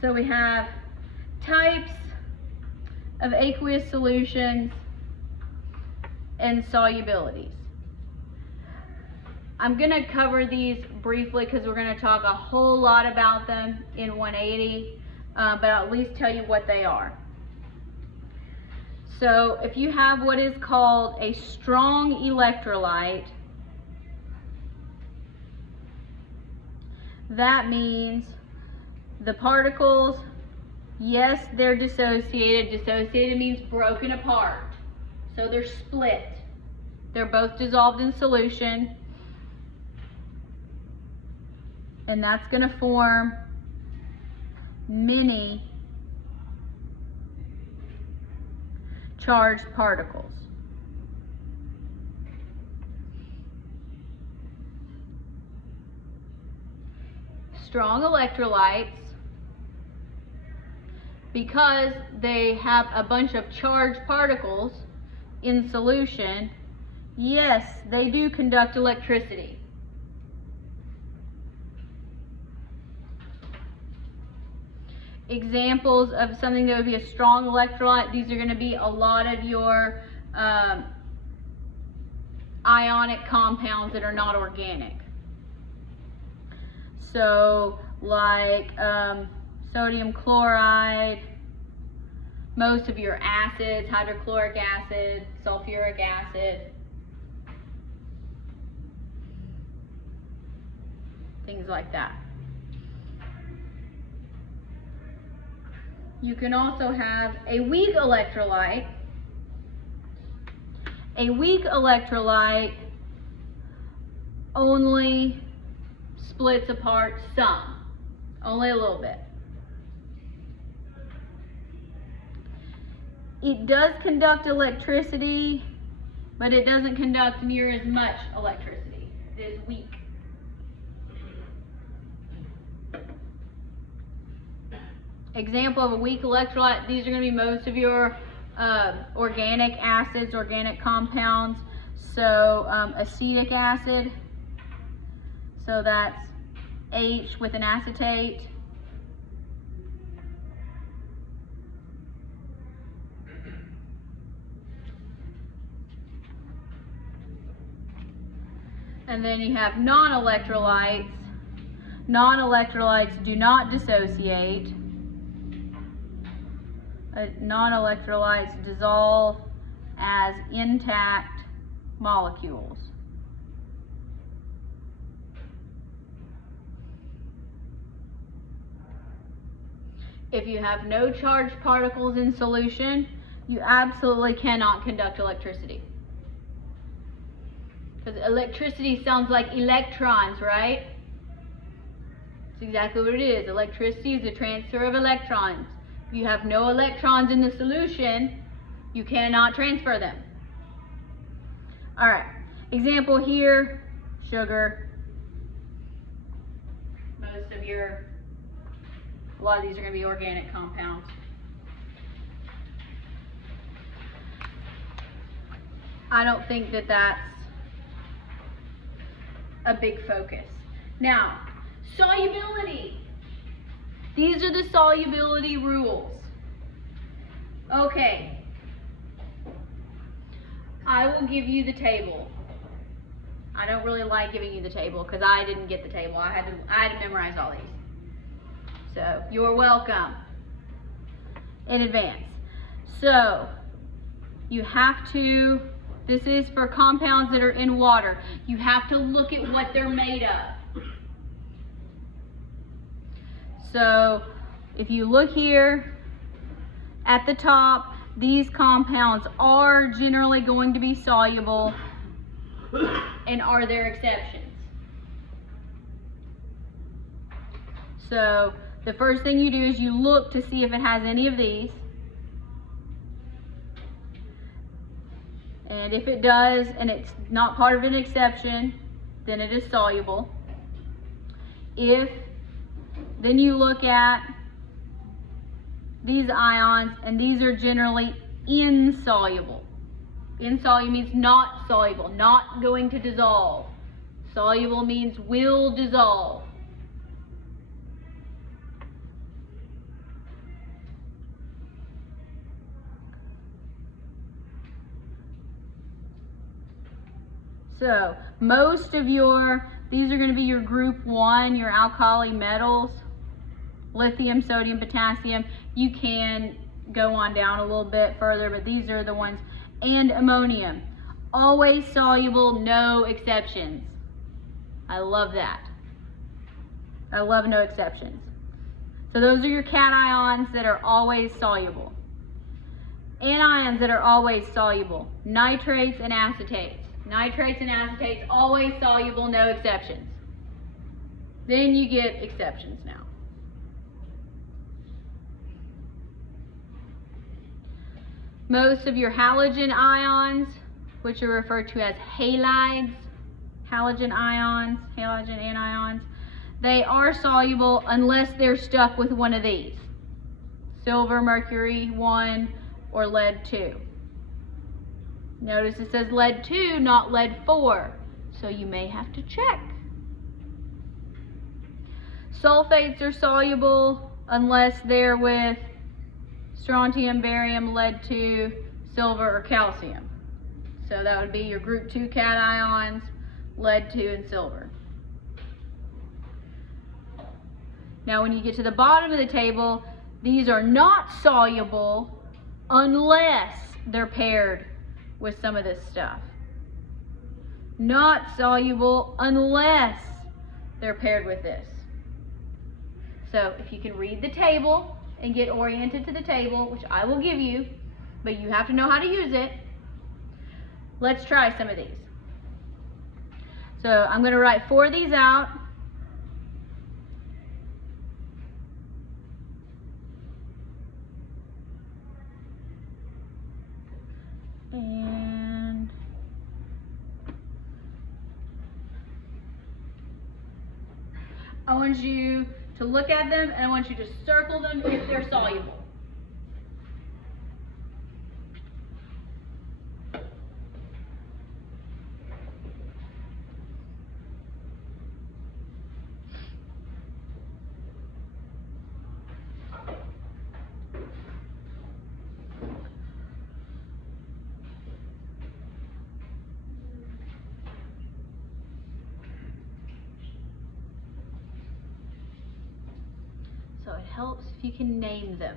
So we have types of aqueous solutions and solubilities. I'm going to cover these briefly because we're going to talk a whole lot about them in 180, but I'll at least tell you what they are. So if you have what is called a strong electrolyte, that means the particles, yes, they're dissociated. Dissociated means broken apart. So they're split. They're both dissolved in solution. And that's going to form many charged particles. Strong electrolytes, because they have a bunch of charged particles in solution, yes, they do conduct electricity. Examples of something that would be a strong electrolyte, these are going to be a lot of your ionic compounds that are not organic. So like sodium chloride, most of your acids, hydrochloric acid, sulfuric acid, things like that. You can also have a weak electrolyte. A weak electrolyte only splits apart some, only a little bit. It does conduct electricity, but it doesn't conduct near as much electricity. It is weak. Example of a weak electrolyte, these are going to be most of your organic acids, organic compounds. So acetic acid, so that's H with an acetate. And then you have non-electrolytes. Non-electrolytes do not dissociate. Non-electrolytes dissolve as intact molecules. If you have no charged particles in solution, you absolutely cannot conduct electricity. Because electricity sounds like electrons, right? That's exactly what it is. Electricity is the transfer of electrons. If you have no electrons in the solution, you cannot transfer them. All right, example here, sugar. Most of a lot of these are going to be organic compounds. I don't think that that's a big focus. Now, solubility. These are the solubility rules. Okay. I will give you the table. I don't really like giving you the table because I didn't get the table. I had to memorize all these. So, you're welcome in advance. So, you have to, this is for compounds that are in water. You have to look at what they're made of. So, if you look here at the top, these compounds are generally going to be soluble, and are there exceptions? So, the first thing you do is you look to see if it has any of these. And if it does, and it's not part of an exception, then it is soluble. Then you look at these ions, and these are generally insoluble. Insoluble means not soluble, not going to dissolve. Soluble means will dissolve. So most of these are going to be your group 1, your alkali metals, lithium, sodium, potassium. You can go on down a little bit further, but these are the ones. And ammonium. Always soluble, no exceptions. I love that. I love no exceptions. So those are your cations that are always soluble. Anions that are always soluble. Nitrates and acetates. Nitrates and acetates, always soluble, no exceptions. Then you get exceptions now. Most of your halogen ions, which are referred to as halides, halogen ions, halogen anions, they are soluble unless they're stuck with one of these. Silver, mercury 1, or lead 2. Notice it says lead 2, not lead 4, so you may have to check. Sulfates are soluble unless they're with strontium, barium, lead 2, silver, or calcium. So that would be your group 2 cations, lead 2 and silver. Now when you get to the bottom of the table, these are not soluble unless they're paired with some of this stuff. Not soluble unless they're paired with this. So if you can read the table and get oriented to the table, which I will give you, but you have to know how to use it. Let's try some of these. So I'm going to write 4 of these out. And I want you to look at them and I want you to circle them if they're soluble. So it helps if you can name them.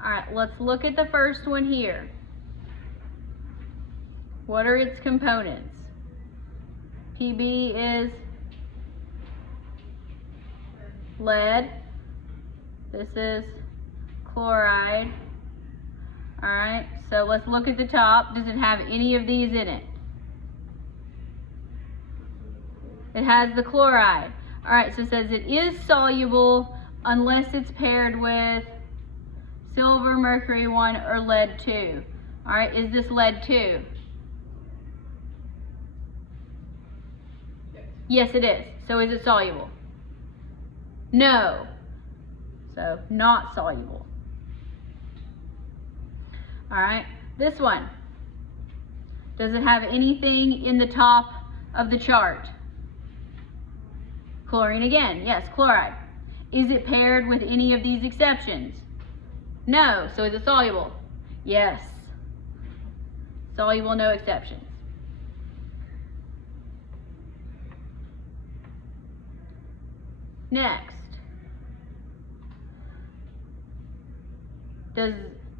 All right, let's look at the first one here. What are its components? PB is lead. This is chloride. All right, so let's look at the top. Does it have any of these in it? It has the chloride. All right, so it says it is soluble unless it's paired with silver, mercury 1, or lead 2. All right, is this lead 2? Yes, it is. So is it soluble? No. So not soluble. All right, this one. Does it have anything in the top of the chart? Chlorine again. Yes, chloride. Is it paired with any of these exceptions? No. So is it soluble? Yes. Soluble, no exceptions. Next, does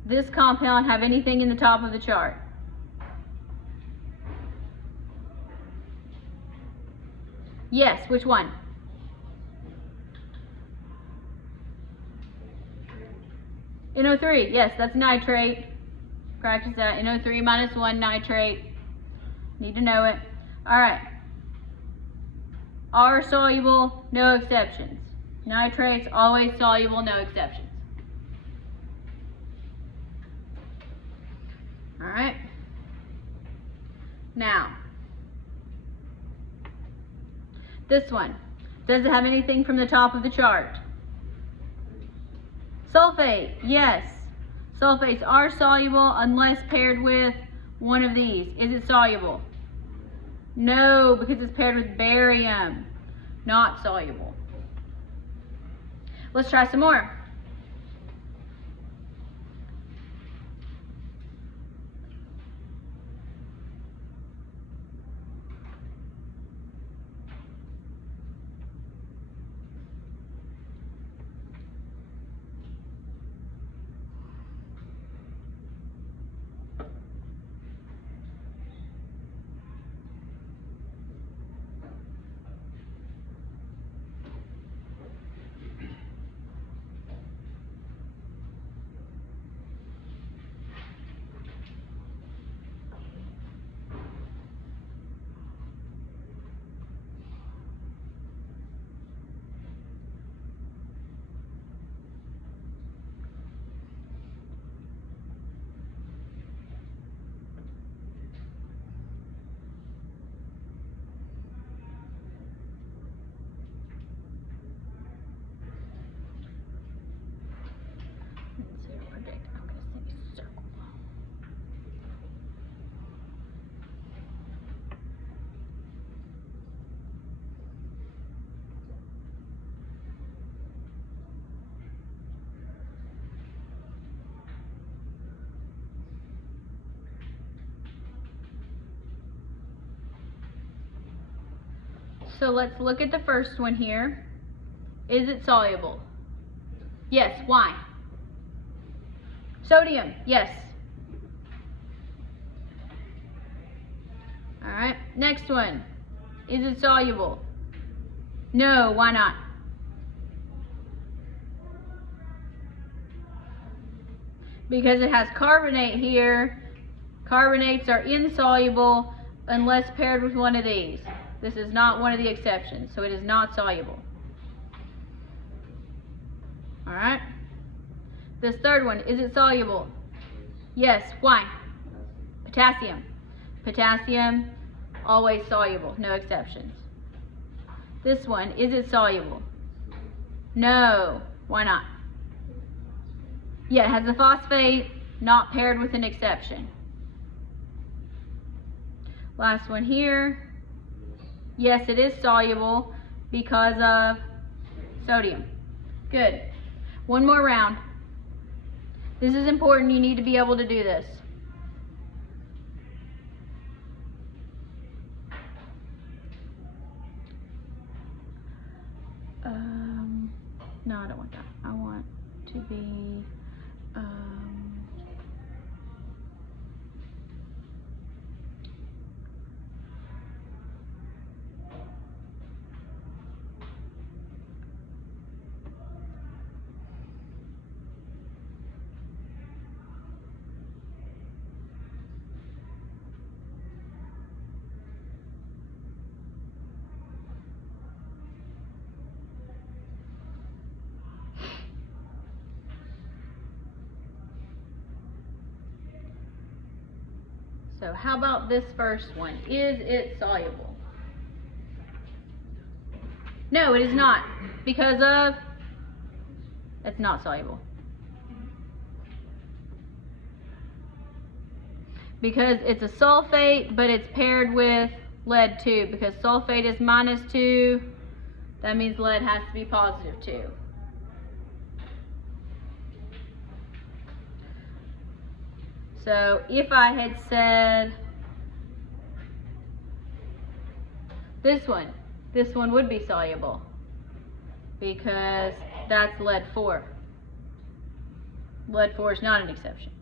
this compound have anything in the top of the chart? Yes, which one? NO3, yes, that's nitrate. Practice that. NO3 minus 1 nitrate. Need to know it. All right. Are soluble, no exceptions. Nitrates, always soluble, no exceptions. All right. Now, this one. Does it have anything from the top of the chart? Sulfate, yes. Sulfates are soluble unless paired with one of these. Is it soluble? No, because it's paired with barium. Not soluble. Let's try some more. So let's look at the first one here. Is it soluble? Yes. Why? Sodium. Yes. All right. Next one. Is it soluble? No. Why not? Because it has carbonate here. Carbonates are insoluble unless paired with one of these. This is not one of the exceptions, so it is not soluble. All right. This third one, is it soluble? Yes. Why? Potassium. Potassium, always soluble, no exceptions. This one, is it soluble? No. Why not? Yeah, it has a phosphate, not paired with an exception. Last one here. Yes, it is soluble because of sodium. Good. One more round. This is important. You need to be able to do this. No, I don't want that. I want to be So how about this first one? Is it soluble? No, it is not. Because of, it's not soluble. Because it's a sulfate, but it's paired with lead 2. Because sulfate is -2, that means lead has to be +2. So if I had said this one would be soluble because that's lead 4. Lead 4 is not an exception.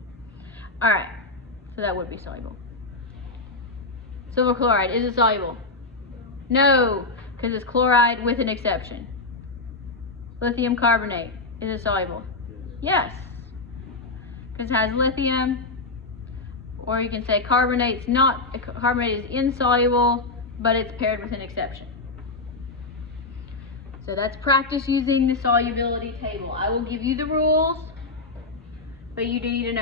All right, so that would be soluble. Silver chloride, is it soluble? No, because it's chloride with an exception. Lithium carbonate, is it soluble? Yes, because it has lithium. Or you can say carbonate is insoluble, but it's paired with an exception. So that's practice using the solubility table. I will give you the rules, but you do need to know